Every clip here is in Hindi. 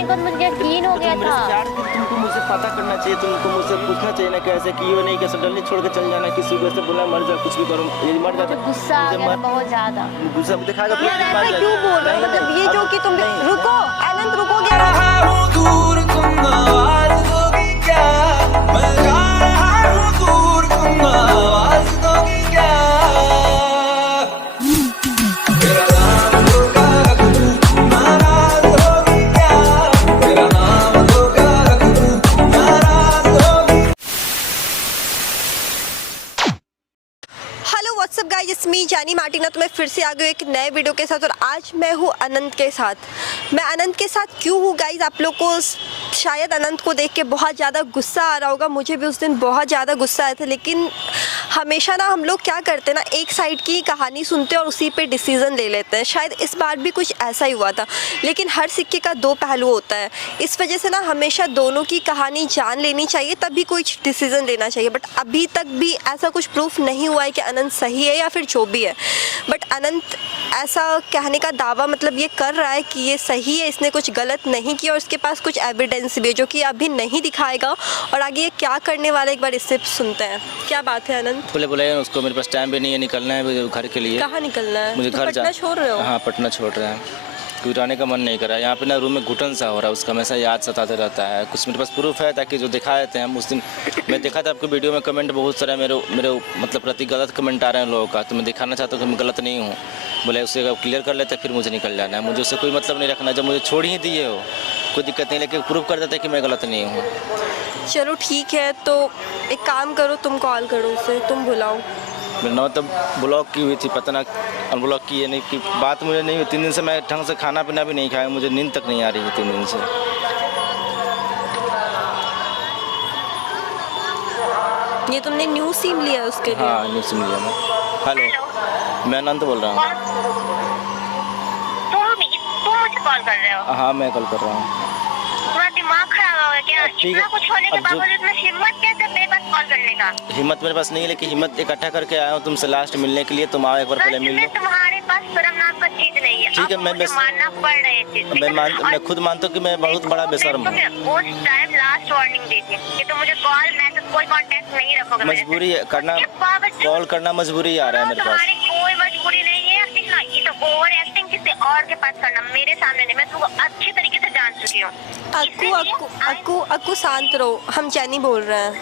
करने के बाद मुझे यकीन हो गया था। तुमको मुझसे पता करना चाहिए, तुमको मुझसे पूछना चाहिए ना कैसे कि ये नहीं कैसे डरने छोड़ के चल जाना, किसी को ऐसे बोला मर जा कुछ भी करो, यदि मर जाता गुस्सा आ गया बहुत ज्यादा। गुस्सा दिखाएगा तो यार ऐसा क्यों बोल रहे हो? मतलब ये जो कि तुम रुको अनंत रुको व्हाट्सअप गाइस, इट्स मी जानी मार्टिना। तो मैं फिर से आ गई एक नए वीडियो के साथ और आज मैं हूँ अनंत के साथ। मैं अनंत के साथ क्यों हूँ गाइस, आप लोग को शायद अनंत को देख के बहुत ज़्यादा गुस्सा आ रहा होगा। मुझे भी उस दिन बहुत ज़्यादा गुस्सा आया था, लेकिन हमेशा ना हम लोग क्या करते हैं ना, एक साइड की कहानी सुनते हैं और उसी पे डिसीज़न ले लेते हैं। शायद इस बार भी कुछ ऐसा ही हुआ था, लेकिन हर सिक्के का दो पहलू होता है। इस वजह से ना हमेशा दोनों की कहानी जान लेनी चाहिए, तभी कोई डिसीज़न लेना चाहिए। बट अभी तक भी ऐसा कुछ प्रूफ नहीं हुआ है कि अनंत सही है या फिर जो भी है। बट अनंत ऐसा कहने का दावा मतलब ये कर रहा है कि ये सही है, इसने कुछ गलत नहीं किया और इसके पास कुछ एविडेंस भी है जो कि अभी नहीं दिखाएगा। और आगे ये क्या करने वाला है एक बार इससे सुनते हैं। क्या बात है अनंत? बोले उसको मेरे पास टाइम भी नहीं है, निकलना है घर के लिए। कहाँ निकलना है? मुझे घर पटना छोड़ रहे हो? हाँ पटना छोड़ रहे हैं, क्योंकि रहने का मन नहीं कर रहा है यहाँ पे ना। रूम में घुटन सा हो रहा है, उसका हमेशा याद सताते रहता है। कुछ मेरे पास प्रूफ है ताकि जो दिखाए थे हम उस दिन। मैं देखा था आपको वीडियो में कमेंट बहुत सारा मेरे मतलब प्रति गलत कमेंट आ रहे हैं लोगों का, तो मैं दिखाना चाहता हूँ कि मैं गलत नहीं हूँ। बोले उससे क्लियर कर लेते फिर मुझे निकल जाना है, मुझे उससे कोई मतलब नहीं रखना। जब मुझे छोड़ ही दिए हो कोई दिक्कत नहीं, लेकिन प्रूफ कर देते कि मैं गलत नहीं हूँ। चलो ठीक है, तो एक काम करो, तुम कॉल करो उसे, तुम बुलाओ। मेरा नंबर तब ब्लॉक की हुई थी, पता ना अनब्लॉक की है नहीं की बात मुझे नहीं हुई। 3 दिन से मैं ढंग से खाना पीना भी नहीं खाया, मुझे नींद तक नहीं आ रही है 3 दिन से। ये तुमने न्यू सिम लिया उसके लिए? हाँ न्यू सिम लिया मैं। हेलो, मैं अनंत बोल रहा हूँ। तुम मुझे कॉल कर रहे हो? हाँ मैं कॉल कर रहा हूँ। तुम्हारा दिमाग खराब हो गया क्या? इतना कुछ होने के बावजूद इतना हिम्मत कैसे मेरे पास कॉल करने का? हिम्मत मेरे पास नहीं है, लेकिन हिम्मत इकट्ठा करके आया हूँ तुमसे लास्ट मिलने के लिए। तुम आओ एक बार पहले मिल लो। तुम्हारे पास शर्म नाम का चीज नहीं है। ठीक है, मैं मानना पड़ रहा है चीज। मैं खुद मानता हूँ कि मैं बहुत बड़ा बेशर्म हूँ। उस टाइम लास्ट वार्निंग दी थी कि तुम मुझे कॉल मैसेज कोई कांटेक्ट नहीं रखोगे। मजबूरी करना, कॉल करना मजबूरी आ रहा है मेरे पास। कोई मजबूरी नहीं है, ये तो ओवर एक्टिंग किसी और के पास करना, मेरे सामने नहीं। मैं तुमको अच्छी तरीके से जान चुकी हूँ। अक्कू शांत रहो, हम जैनी बोल रहे हैं।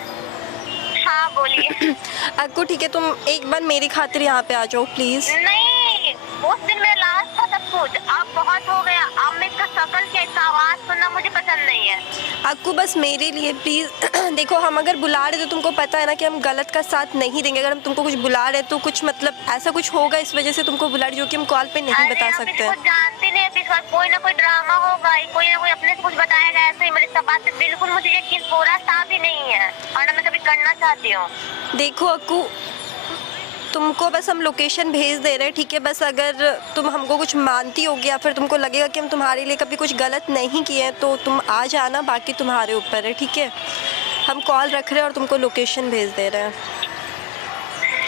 हाँ बोलिए। अक्कू ठीक है, तुम एक बार मेरी खातिर यहाँ पे आ जाओ प्लीज। नहीं, उस दिन मेरा लास्ट था सब कुछ, अब बहुत हो गया। अब मैं इसका शक्ल क्या, इसका आवाज सुनना मुझे पसंद नहीं है। अक्कू बस मेरे लिए प्लीज देखो, हम अगर बुला रहे तो तुमको पता है ना कि हम गलत का साथ नहीं देंगे। अगर हम तुमको कुछ बुला रहे तो कुछ मतलब ऐसा कुछ होगा इस वजह से तुमको बुला रहे, जो कि हम कॉल पे नहीं बता सकते। जानते नहीं, कोई ना कोई ड्रामा होगा, कोई ना कोई अपने से कुछ बताएगा। ऐसे ही मेरे बात से बिल्कुल मुझे यकीन पूरा साफ ही नहीं है और ना मैं कभी करना चाहती हूँ। देखो अक्कू, तुमको बस हम लोकेशन भेज दे रहे हैं, ठीक है? बस अगर तुम हमको कुछ मानती होगी या फिर तुमको लगेगा कि हम तुम्हारे लिए कभी कुछ गलत नहीं किए हैं तो तुम आ जाना, बाकी तुम्हारे ऊपर है, ठीक है? हम कॉल रख रहे हैं और तुमको लोकेशन भेज दे रहे हैं,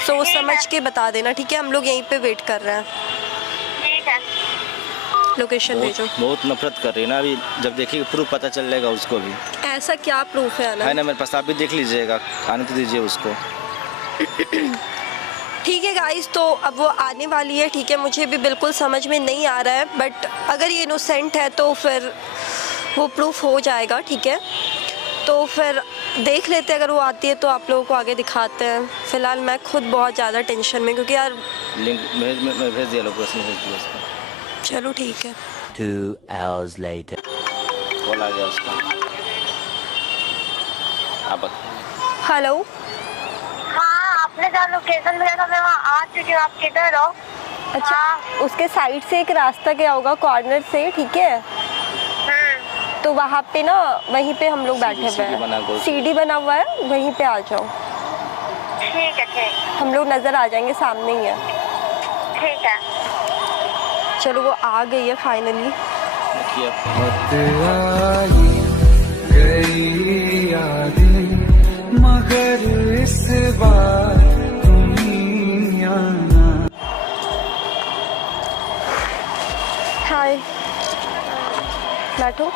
सोच समझ के बता देना, ठीक है? हम लोग यहीं पे वेट कर रहे हैं। ठीक है, लोकेशन भेजो। बहुत नफरत कर रही है ना, अभी जब देखिए प्रूफ पता चल जाएगा उसको भी। ऐसा क्या प्रूफ है ना मेरे पास, आप भी देख लीजिएगा, आने तो दीजिए उसको। ठीक है गाइस, तो अब वो आने वाली है, ठीक है? मुझे भी बिल्कुल समझ में नहीं आ रहा है, बट अगर ये इनोसेंट है तो फिर वो प्रूफ हो जाएगा, ठीक है? तो फिर देख लेते हैं, अगर वो आती है तो आप लोगों को आगे दिखाते हैं। फ़िलहाल मैं खुद बहुत ज़्यादा टेंशन में, क्योंकि यार लिंक भेज दिया, लोकेशन भेज दिया उसको। चलो ठीक है। 2 hours later. कॉल आ गया उसका। आप हेलो, आपने जहाँ लोकेशन भेजा था मैं वहाँ आ चुकी हूँ। आप किधर हो? अच्छा उसके साइड से एक रास्ता गया होगा कॉर्नर से, ठीक है? तो वहाँ पे ना, वहीं पे हम लोग बैठे हुए हैं, सीढ़ी बना हुआ है, वहीं पे आ जाओ। ठीक है, ठीक, हम लोग नज़र आ जाएंगे, सामने ही है। ठीक है। चलो वो आ गई है फाइनली। मगर इस बार तुम्हीं आना। हाय, बैठो।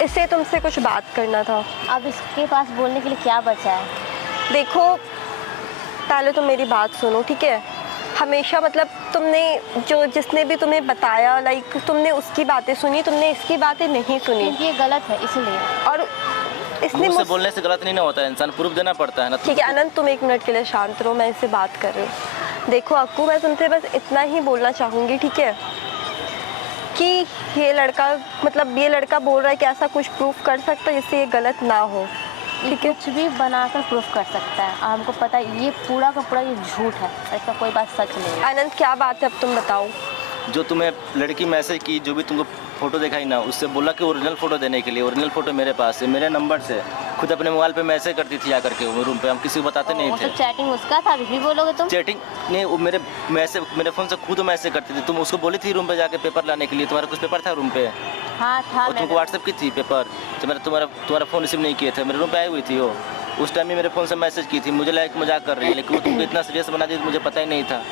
इससे तुमसे कुछ बात करना था। अब इसके पास बोलने के लिए क्या बचा है? देखो पहले तुम मेरी बात सुनो, ठीक है। हमेशा मतलब तुमने जिसने भी तुम्हें बताया लाइक तुमने उसकी बातें सुनी, तुमने इसकी बातें नहीं सुनी। क्योंकि ये गलत है इसलिए। और इसने मुझसे बोलने से गलत नहीं ना होता है, इंसान प्रूफ देना पड़ता है ना। ठीक है अनंत, तुम 1 मिनट के लिए शांत रहो, मैं इससे बात कर रही हूँ। देखो अक्कू, मैं तुमसे बस इतना ही बोलना चाहूँगी, ठीक है, कि ये लड़का बोल रहा है कि ऐसा कुछ प्रूफ कर सकता है जिससे ये गलत ना हो, ठीक है। कुछ भी बनाकर प्रूफ कर सकता है, हमको पता है ये पूरा का पूरा ये झूठ है, ऐसा कोई बात सच नहीं है। अनंत क्या बात है अब तुम बताओ। जो तुम्हें लड़की मैसेज की, जो भी तुमको फ़ोटो दिखाई ना, उससे बोला कि ओरिजिनल फ़ोटो देने के लिए। ओरिजिनल फ़ोटो मेरे पास है, मेरे नंबर से खुद अपने मोबाइल पे मैसेज करती थी आकर के वो रूम पे, हम किसी को बताते नहीं वो थे। तो चैटिंग उसका था, अभी भी बोलोगे तुम? चैटिंग नहीं, वो मेरे फ़ोन से खुद मैसेज करती थी। तुम उसको बोली थी रूम पे जाके पेपर लाने के लिए, तुम्हारा कुछ पेपर था रूम पे हाँ था। और तुमको व्हाट्सएप की थी पेपर, तो तुम्हारा फ़ोन रिसीव नहीं किए थे, मेरे रूम पे आई हुई थी वो। उस टाइम ही मेरे फ़ोन से मैसेज की थी, मुझे लगा कि मजाक कर रही है, लेकिन वो तुमको इतना सीरियस बना दी मुझे पता ही नहीं था।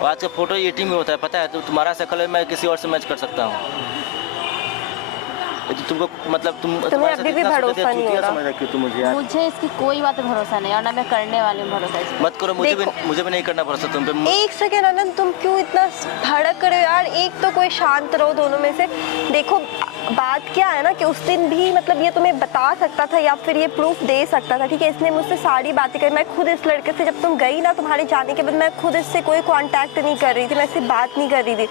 और आज का फ़ोटो एडिटिंग में होता है, पता है, तो तुम्हारा शक्ल मैं किसी और से मैच कर सकता हूँ। तुमको मतलब तुम्हें अभी भी भरोसा नहीं हो रहा। तुम मुझे इसकी कोई बात पे भरोसा नहीं और ना मैं करने वाली हूँ भरोसा इस पे। मत करो, मुझे भी नहीं करना भरोसा तुम पे। 1 सेकेंड अनंत, तुम क्यों इतना भड़क रहे हो यार? एक तो कोई शांत रहो दोनों में से। देखो बात क्या है ना कि उस दिन भी मतलब ये तुम्हें बता सकता था या फिर ये प्रूफ दे सकता था, ठीक है। इसने मुझसे सारी बातें करी, मैं खुद इस लड़के से, जब तुम गई ना तुम्हारे जाने के बाद, मैं खुद इससे कोई कांटेक्ट नहीं कर रही थी, मैं इससे बात नहीं कर रही थी।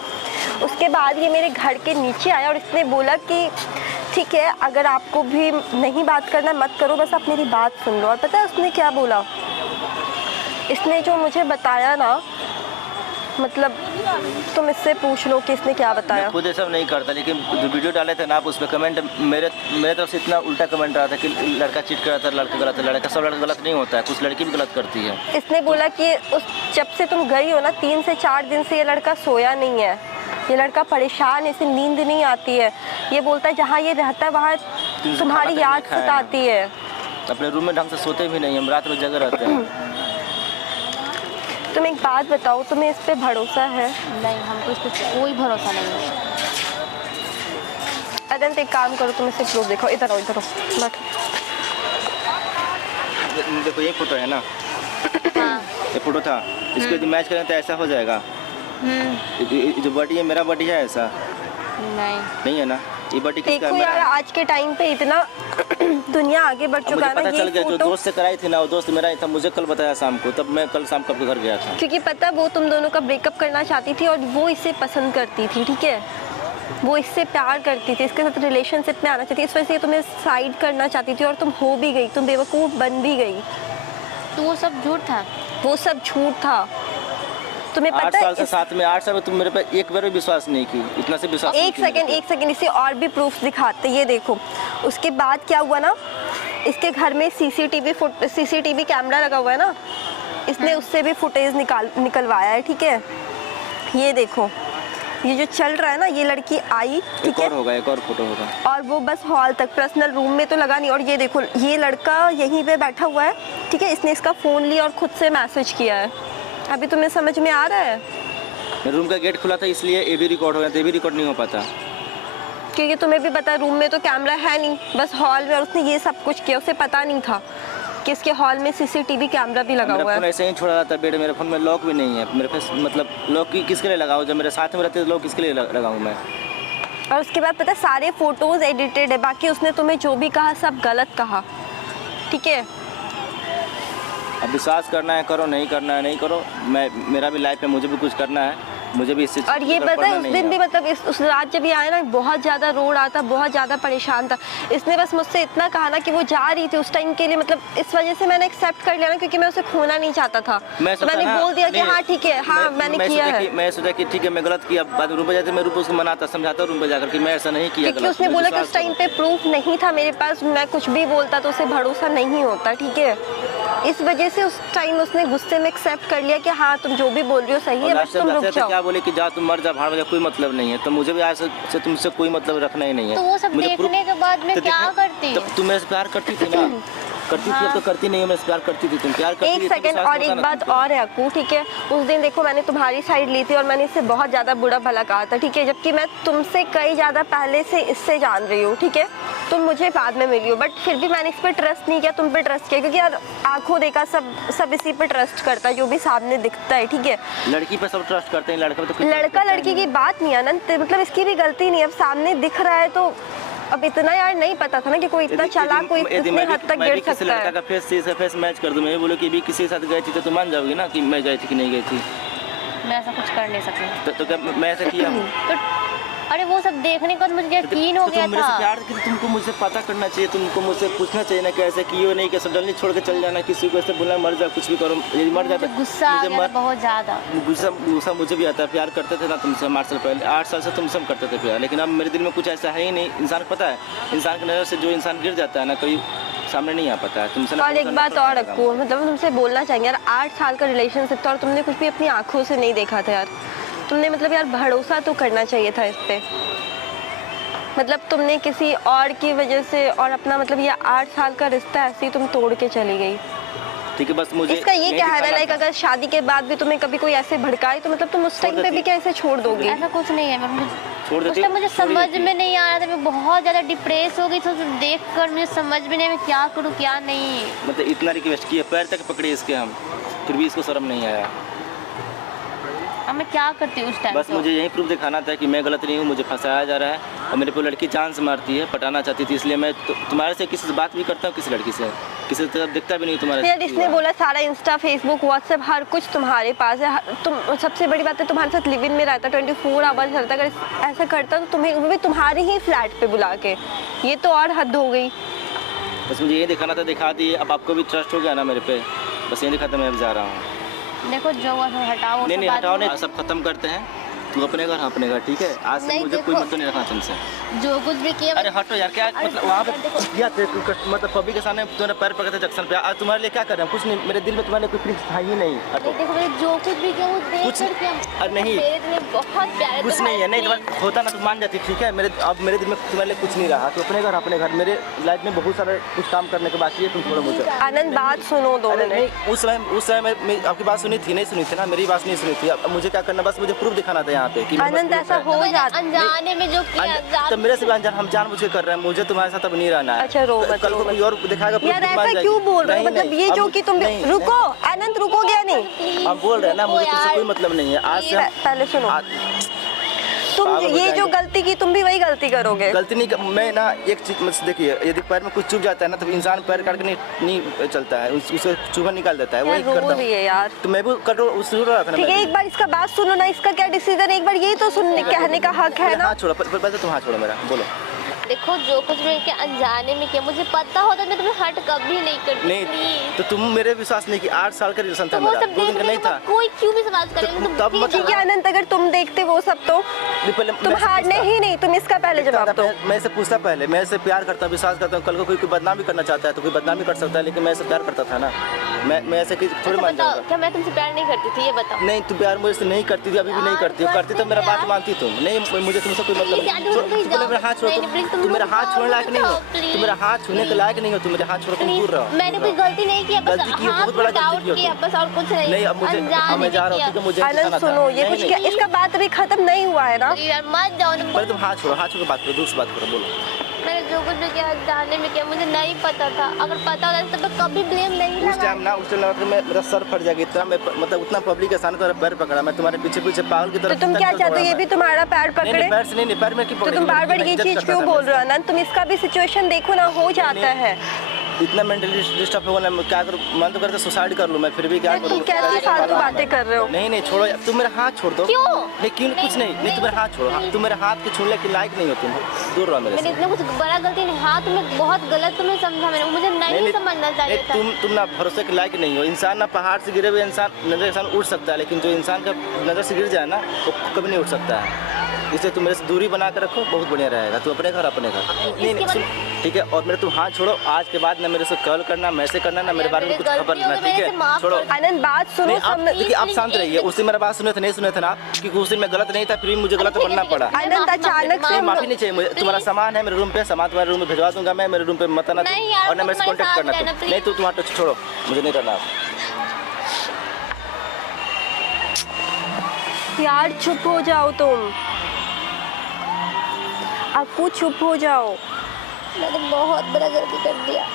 उसके बाद ये मेरे घर के नीचे आया और इसने बोला कि ठीक है अगर आपको भी नहीं बात करना मत करो, बस आप मेरी बात सुन लो। और पता है उसने क्या बोला? इसने जो मुझे बताया ना, मतलब तुम इससे पूछ लो कि इसने क्या बताया। मैं खुद ये सब नहीं करता, लेकिन जो वीडियो डाले थे ना आप, उस पर कमेंट मेरे तरफ से इतना उल्टा कमेंट रहा था कि लड़का चीट कर रहा था, लड़का गलत है। लड़का सब लड़का गलत नहीं होता है, कुछ लड़की भी गलत करती है। इसने बोला कि जब से तुम गई हो ना 3 से 4 दिन से ये लड़का सोया नहीं है, ये लड़का परेशान है, इसे नींद नहीं आती है। ये बोलता है जहाँ ये रहता है वहाँ तुम्हारी याद सताती है। अपने रूम में ढंग से सोते भी नहीं, हम रात में जगह रहते हैं। तुम एक बात बताओ, तुम्हें इस पे भरोसा है? नहीं, हमको इस पर कोई भरोसा नहीं है। अनंत एक काम करो, तुम इसे प्रूफ देखो। इधर आओ, इधर आओ, बैठो। देखो ये फोटो है ना, हाँ। ये फोटो था, इसको यदि मैच करें तो ऐसा हो जाएगा। जो बॉडी है मेरा बॉडी है ऐसा नहीं है ना, ये बॉडी किसका है? देखो यार आज के टाइम पे इतना दुनिया आगे बढ़ चुका है ना। पता चल गया, जो दोस्त से कराई थी ना वो दोस्त मेरा ही था, मुझे कल बताया शाम को, तब मैं कल शाम को आपके घर गया था। क्योंकि पता है वो तुम दोनों का ब्रेकअप करना चाहती थी और वो इसे पसंद करती थी, ठीक है। वो इससे प्यार करती थी, इसके साथ रिलेशनशिप में आना चाहती थी, इस वजह से तुम्हें साइड करना चाहती थी और तुम हो भी गई, तुम बेवकूफ़ बन भी गई। तो वो सब झूठ था? वो सब झूठ था। तुम्हें पता 8 साल से साथ में, 8 साल में तुम मेरे पे एक बार भी विश्वास नहीं की, इतना से विश्वास। एक सेकंड इसे और भी प्रूफ दिखाते। ये देखो उसके बाद क्या हुआ ना, इसके घर में सीसीटीवी कैमरा लगा हुआ है ना, इसने उससे भी फुटेज निकलवाया है, ठीक है। ये देखो ये जो चल रहा है ना, ये लड़की आई, ठीक है, एक और फोटो होगा और वो बस हॉल तक, पर्सनल रूम में तो लगा नहीं। और ये देखो ये लड़का यहीं पे बैठा हुआ है, ठीक है, इसने इसका फ़ोन लिया और खुद से मैसेज किया है। अभी तुम्हें समझ में आ रहा है? मेरे रूम का गेट खुला था इसलिए ये भी रिकॉर्ड हो गया था, ये भी रिकॉर्ड नहीं हो पाता क्योंकि तुम्हें भी पता है रूम में तो कैमरा है नहीं, बस हॉल में। और उसने ये सब कुछ किया, उसे पता नहीं था कि इसके हॉल में सीसीटीवी कैमरा भी लगा हुआ है। ऐसे ही छोड़ा था बेड, मेरे फ़ोन में लॉक भी नहीं है। मेरे पास मतलब लॉक किसके लिए लगाऊं? जब मेरे साथ में रहते लॉक किसके लिए लगाऊं मैं? और उसके बाद पता है सारे फोटोज़ एडिटेड है, बाकी उसने तुम्हें जो भी कहा सब गलत कहा, ठीक है। अब विश्वास करना है करो, नहीं करना है नहीं करो। मेरा भी लाइफ है, मुझे भी कुछ करना है, मुझे भी इससे। और ये पता है उस दिन भी मतलब उस रात जब ये आया ना, बहुत ज़्यादा रो रहा था, बहुत ज़्यादा परेशान था। इसने बस मुझसे इतना कहा ना कि वो जा रही थी उस टाइम के लिए, मतलब इस वजह से मैंने एक्सेप्ट कर लिया ना, क्योंकि मैं उसे खोना नहीं चाहता था। मैंने बोल दिया कि हाँ ठीक है, हाँ मैंने किया है। मैं सोचा कि ठीक है मैं गलत किया, बाद में रूम पे जाते मैं रूम पे उसको मनाता समझाता रूम पे जाकर कि मैं ऐसा नहीं किया। क्योंकि उसने बोला कि उस टाइम पे प्रूफ नहीं था मेरे पास, मैं कुछ भी बोलता तो उसे भरोसा नहीं होता, ठीक है। इस वजह से उस टाइम उसने गुस्से में एक्सेप्ट कर लिया कि हाँ तुम जो भी बोल रही हो सही है, बस तुम रुक जाओ। क्या बोले कि जा तुम मर जा, भाड़ में जा, कोई मतलब नहीं है। तो मुझे भी आज से तुमसे कोई मतलब रखना ही नहीं है। तो वो सब देखने के बाद में क्या करती? तब तुम मेरे से प्यार करती थी ना, करती थी, अब तो करती नहीं हो। मैं प्यार करती थी, तुम प्यार करती थी, एक तो सेकंड विश्वास और होता एक ना बात तुमको। और है अक्कू, ठीक है, उस दिन देखो मैंने तुम्हारी साइड ली थी और मैंने इससे बहुत ज़्यादा बुरा भला कहा था, ठीक है, जबकि मैं तुमसे कई ज़्यादा पहले से इससे जान रही हूँ, ठीक है, तुम मुझे बाद में मिली हो, बट फिर भी मैंने इस पर ट्रस्ट नहीं किया, तुम पे ट्रस्ट किया, क्योंकि यार आंखों देखा सब इसी पे ट्रस्ट करता है जो भी सामने दिखता है, ठीक है। लड़की पे सब ट्रस्ट करते हैं, लड़का पे तो कोई trust लड़का करता लड़की नहीं। की बात नहीं अनंत, मतलब इसकी भी गलती नहीं, अब सामने दिख रहा है तो अब इतना यार नहीं पता था ना कि कोई इतना चालाक कोई इतने हद तक गिर किसी सकता लड़का है। का फेस से फेस मैच कर दूं, मैं बोलो कि भी किसी के साथ गई थी तो तुम मान जाओगी ना कि मैं गई थी कि नहीं गई थी। मैं ऐसा कुछ कर नहीं सकती। तो क्या मैं ऐसा किया हूँ? तो अरे वो सब देखने के बाद मुझे यकीन हो गया तुम मेरे से था। प्यार की, तुमको मुझसे पता करना चाहिए, तुमको मुझसे पूछना चाहिए ना कैसे किए नहीं, कैसे डरनी छोड़ के चल जाना, किसी को ऐसे बोलना मर जा, कुछ भी करो, यदि मर जाता मुझे गुस्सा आ गया था बहुत ज़्यादा। गुस्सा मुझे भी आता है। प्यार करते थे ना तुमसे 8 साल पहले, 8 साल से तुमसे हम करते थे प्यार, लेकिन अब मेरे दिल में कुछ ऐसा है ही नहीं। इंसान को पता है, इंसान की नज़र से जो इंसान गिर जाता है ना कभी सामने नहीं आ पाता है। तुमसे ना और एक बात और रखो, मतलब तुमसे बोलना चाहेंगे यार, 8 साल का रिलेशनशिप था और तुमने कुछ भी अपनी आंखों से नहीं देखा था यार, तुमने मतलब यार भरोसा तो करना चाहिए था इस पे, मतलब तुमने किसी और की वजह से और अपना मतलब ये 8 साल का रिश्ता ऐसे ही तुम तोड़ के चली गई। ठीक है, बस मुझे इसका ये नहीं क्या है ना, दिखाना लाइक था। अगर शादी के बाद भी तुम्हें कभी कोई ऐसे भड़काए तो मतलब तुम उस टाइम पे भी क्या ऐसे छोड़ दोगे? ऐसा कुछ नहीं है, मैं छोड़ उस देती, टाइम मुझे छोड़ समझ देती। में नहीं आ रहा था, मैं बहुत ज़्यादा डिप्रेस हो गई थी, तो देख कर मुझे समझ में नहीं मैं क्या करूँ क्या नहीं। मतलब इतना रिक्वेस्ट किया, पैर तक पकड़े इसके हम, फिर भी इसको शर्म नहीं आया। अब मैं क्या करती उस टाइम? बस मुझे यही प्रूफ दिखाना था कि मैं गलत नहीं हूँ, मुझे फंसाया जा रहा है और मेरे को लड़की जान से मारती है, पटाना चाहती थी, इसलिए मैं तुम्हारे से किसी से बात भी करता हूँ, किसी लड़की से, किसी से दिखता भी नहीं तुम्हारे यार इसने बोला सारा इंस्टा फेसबुक व्हाट्सएप हर कुछ तुम्हारे पास है, तुम सबसे बड़ी बात है तुम्हारे साथ लिव इन में रहता, 24 आवर्स रहता, अगर ऐसा करता तो तुम्हें वो भी तुम्हारे ही फ्लैट पे बुला के, ये तो और हद हो गई। बस मुझे ये दिखाना था, दिखा दिए। अब आपको भी ट्रस्ट हो गया ना मेरे पे, बस ये दिखाता मैं अब जा रहा हूँ। देखो जो वो हटाओ, नहीं हटाओ नहीं, सब खत्म करते हैं, तू अपने घर अपने घर, ठीक है, आज से नहीं, मुझे कोई देखो, मतलब नहीं रखना तुमसे। जो कुछ भी किया। अरे हटो यार, क्या अरे मतलब वहाँ पे देखो। किया मतलब पब्लिक के सामने तुमने पैर पकड़े थे जंक्शन पे, आज तुम्हारे लिए क्या कर रहे हैं? कुछ नहीं, मेरे दिल में तुम्हारे लिए कोई फीलिंग्स था ही नहीं। हटो, देखो मैंने जो कुछ भी किया वो देख कुछ कर किया। अरे नहीं, मेरे दिल में बहुत प्यार कुछ नहीं है, नहीं तुम्हारा होता ना तो मान जाती, ठीक है, मेरे अब मेरे दिल में तुम्हारे लिए कुछ नहीं रहा, तो अपने घर, मेरे लाइफ में बहुत सारा कुछ काम करने के बाकी है, तुम छोड़ो मुझे। आनंद बात सुनो दो अरे मिनट। नहीं, उस समय मैं आपकी बात सुनी थी, नहीं सुनी थी ना, मेरी बात नहीं सुनी थी। अब मुझे क्या करना, बस मुझे प्रूफ दिखाना था यहाँ पे कि मेरे पास आनंद proof ऐसा है। हो जाता, अनजाने में जो किया तो मेरे से भी अनजान, हम जानबूझ के कर रहे हैं, मुझे तुम्हारे साथ अब नहीं रहना है। अच्छा, रो मत, कल रो को मत। कोई और दिखाएगा, proof यार तुम मान ऐसा जाएगी। क्यों बोल रहे हो, नहीं, मतलब नहीं, ये जो अब कि तुम नहीं, रुको आनंद, रुकोगे या नहीं? हम बोल रहे हैं ना, मुझे तुमसे कोई मतलब नहीं है, आज से पहले सुनो, तुम पागल हो ये जो जाएंगे। गलती की तुम भी वही गलती करोगे। गलती नहीं मैं ना एक चीज मुझसे देखिए, यदि पैर में कुछ चुभ जाता है ना तो इंसान पैर काट के नहीं चलता है, उसे चुभन निकाल देता है, वही यार करता रो रही हूँ। है यार। तो मैं भी कर रहा था ना, ठीक है, मैं एक बार इसका बात सुनो ना, इसका क्या डिसीजन है, एक बार ये तो सुनने कहने का हक है ना। हाथ छोड़ो, पहले तुम हाथ छोड़ो मेरा, बोलो। देखो जो कुछ भी किया अनजाने में किया, मुझे पता होता मैं तुम्हें हट कभी नहीं करती। नहीं please। तो तुम मेरे विश्वास नहीं कि 8 साल का रिलेशन था तो वो मेरा, सब 2 दिन का नहीं था। कोई क्यों भी समाज करे, तो तब मतलब- ठीक है अनंत, अगर तुम देखते वो सब तो पहले तुम हारने ही नहीं, तुम इसका पहले जवाब दो। मैं इसे पूछता पहले, मैं इसे प्यार करता हूँ, विश्वास करता हूँ, कल को कोई बदनामी करना चाहता है तो कोई बदनामी कर सकता है, लेकिन मैं इसे प्यार करता था ना, मैं ऐसे थोड़ी अच्छा मान बताओ, जाऊंगा। क्या मैं तुमसे प्यार नहीं करती थी, ये बताओ। नहीं, तू प्यार मुझे से नहीं करती थी, अभी भी नहीं करती हो, करती तो मेरा बात मानती तुम नहीं, मुझे तुमसे कोई मतलब Please, यार, तुम नहीं। जाओ। मेरा हाथ छोड़ो, नहीं, please, तुम तुम मेरा रुक हाथ जाओ, छोड़ने लायक रुक नहीं हो, जाओ, please, तुम मेरा हाथ छूने के लायक नहीं हो, तुम मेरे हाथ छोड़ो, तुम दूर रहो। मैंने कोई गलती नहीं की, बस गलती की है, हाथ बहुत बड़ा में गलती डाउट की हो किया, तुम। बस और कुछ नहीं। नहीं, अब मुझे अनजाने मैं जा में रहा हूँ, किया। ठीक है, मुझे आनंद दिखाना था। सुनो, ये नहीं, कुछ नहीं, क्या, इसका बात अभी खत्म नहीं हुआ है ना। यार मत जाओ ना, पहले तुम हाथ छोड़ो बात करो, दूर से बात करो, बोलो। मैंने जो कुछ भी किया अनजाने में किया, मुझे नहीं पता था, अगर पता होता तो मैं कभी ब्लेम नहीं उस टाइम ना, मेरा सर फट जाएगा इतना, मैं मतलब उतना पब्लिक के सामने तुम्हारा पैर पकड़ा, मैं तुम्हारे पीछे पागल की तो तरह। तुम क्या चाहते हो, ये भी तुम्हारा पैर पकड़े? नहीं, पैर से नहीं, पैर में क्यों तो पकड़ेगी? तुम बार बार मैं ये इज्जत चीज करता क्यों था बोल मैं। रहे हो अनंत? तुम इसका भी सिचुएशन देखो ना, हो जाता है। इतना मेंटली डिस्टर्ब होगा ना, मैं क्या करूँ, मन तो करता सुसाइड कर लूँ मैं, फिर भी क्या यार, करूँ? तुम कैसी फालतू बातें कर रहे हो? नहीं छोड़ो, तुम मेरा हाथ छोड़ दो। क्यों? नहीं क्यों, कुछ नहीं, तुम मेरा हाथ छोड़ो, तुम मेरे हाथ के छूने के लायक नहीं हो, तुम दूर रहो मेरे मैंने से। इतना कुछ बड़ा गलती नहीं, हाँ तुम्हें बहुत गलत तुमने समझा, मैंने मुझे नहीं समझना चाहिए था। तुम ना भरोसे के लायक नहीं हो। इंसान ना पहाड़ से गिरे हुए इंसान नजर इंसान उठ सकता है, लेकिन जो इंसान का नजर से गिर जाए ना वो कभी नहीं उठ सकता है। इससे तुम मेरे से दूरी बना कर रखो, बहुत बढ़िया रहेगा। तू अपने घर नहीं नहीं सुन, ठीक है। और मेरे तुम हाथ छोड़ो, आज के बाद ना मेरे से कॉल करना, मैसेज करना ना, मेरे बारे में कुछ खबर लेना, ठीक है? छोड़ो। आनंद बात सुनो। देखिए आप शांत रहिए। उस दिन मेरा बात सुने थे नहीं सुने थे ना, क्योंकि उस दिन मैं गलत नहीं था, फिर भी मुझे गलत बनना पड़ा। आनंद अचानक से माफी नहीं चाहिए मुझे। तुम्हारा सामान है मेरे रूम पे, सामान तुम्हारे रूम में भिजवा दूंगा मैं, मेरे रूम पे मत आना और ना मेरे से कॉन्टेक्ट करना तुम। नहीं तो तुम्हारा टच छोड़ो, मुझे नहीं करना। यार चुप हो जाओ तुम, आपको चुप हो जाओ। मैंने बहुत बड़ा गलती कर दिया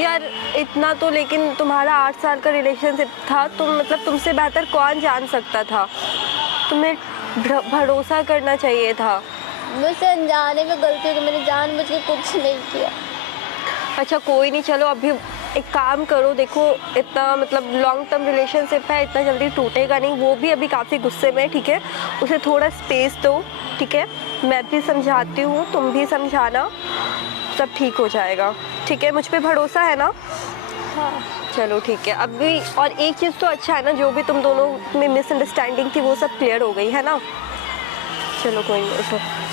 यार इतना तो, लेकिन तुम्हारा 8 साल का रिलेशनशिप था, तुम मतलब तुमसे बेहतर कौन जान सकता था? तुम्हें भरोसा करना चाहिए था। मुझसे अनजाने में गलती हो गई, मैंने जानबूझ के कुछ नहीं किया। अच्छा कोई नहीं, चलो अभी एक काम करो, देखो इतना मतलब लॉन्ग टर्म रिलेशनशिप है, इतना जल्दी टूटेगा नहीं। वो भी अभी काफ़ी गुस्से में है, ठीक है? उसे थोड़ा स्पेस दो, ठीक है? मैं भी समझाती हूँ, तुम भी समझाना, सब ठीक हो जाएगा, ठीक है? मुझ पे भरोसा है ना? हाँ। चलो ठीक है। अभी और एक चीज़ तो अच्छा है ना, जो भी तुम दोनों में मिसअंडरस्टैंडिंग थी वो सब क्लियर हो गई है ना? चलो कोई नहीं।